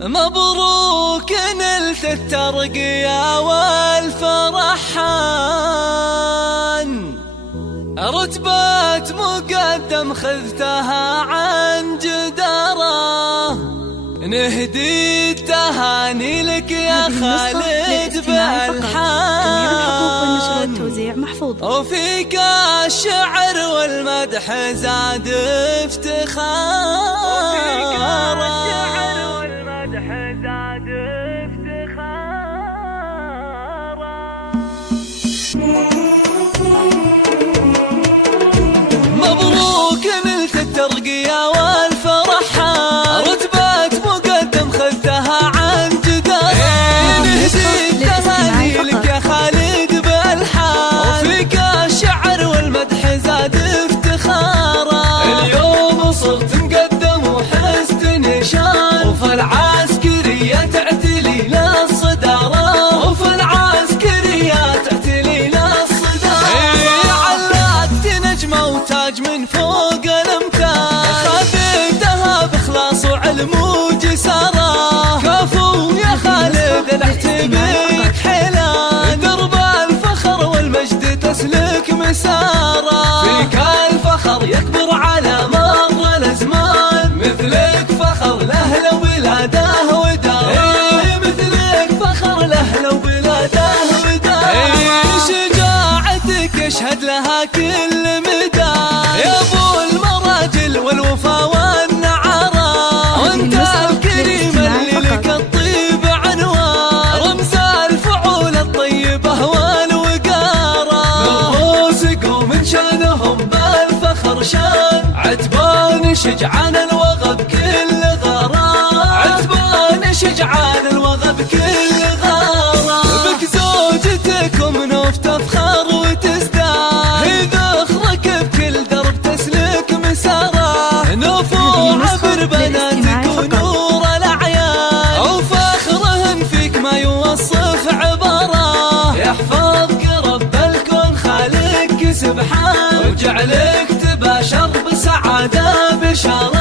مبروك نلت الترقية والفرحان، رتبة مقدم خذتها عن جدارة، نهدي التهاني لك يا خالد بالحان، وفيك الشعر والمدح زاد افتخارا. مبروك نلت الترقية والفرحان، رتبة مقدم خذتها عن جدارة، نهدي التهاني لك يا خالد بالحان، وفيك الشعر والمدح زاد افتخارا. اليوم صرت مقدم وحزت نشان، وفي العسكرية تعتلي للصدارة، وفي العسكرية تعتلي للصدارة. علقت نجمة وتاج من فوق الامتاج، خذيتها بإخلاص وعلم وجسارة، كفو يا خالد الاحتبيك حيلان، درب الفخر والمجد تسلك مسارة، فيك الفخر يكبر على مر الازمان، مثلك فخر لأهل وبلاده وداره، مثلك فخر لأهل وبلاده وداره. شجاعتك يشهد لها كل مدى يا ابو المراجل والوفا والنعرة، وانت الكريم اللي لك الطيب عنوان، رمز الفعول الطيبة والوقارة، نفوسك ومن شانهم بالفخر شان، عتبان شجعان الوغى بكل غارة، عتبان شجعان الوغى بكل غارة. بك زوجتكم نوف تفخر وتزداد، ذخرك بكل درب تسلك مسارة، نفوع عبر بناتك ونور الأعيان، وفخرهن فيك ما يوصف عبارة، يحفظك رب الكون خالقك سبحان، وجعلك تباشر بسعادة بشارة.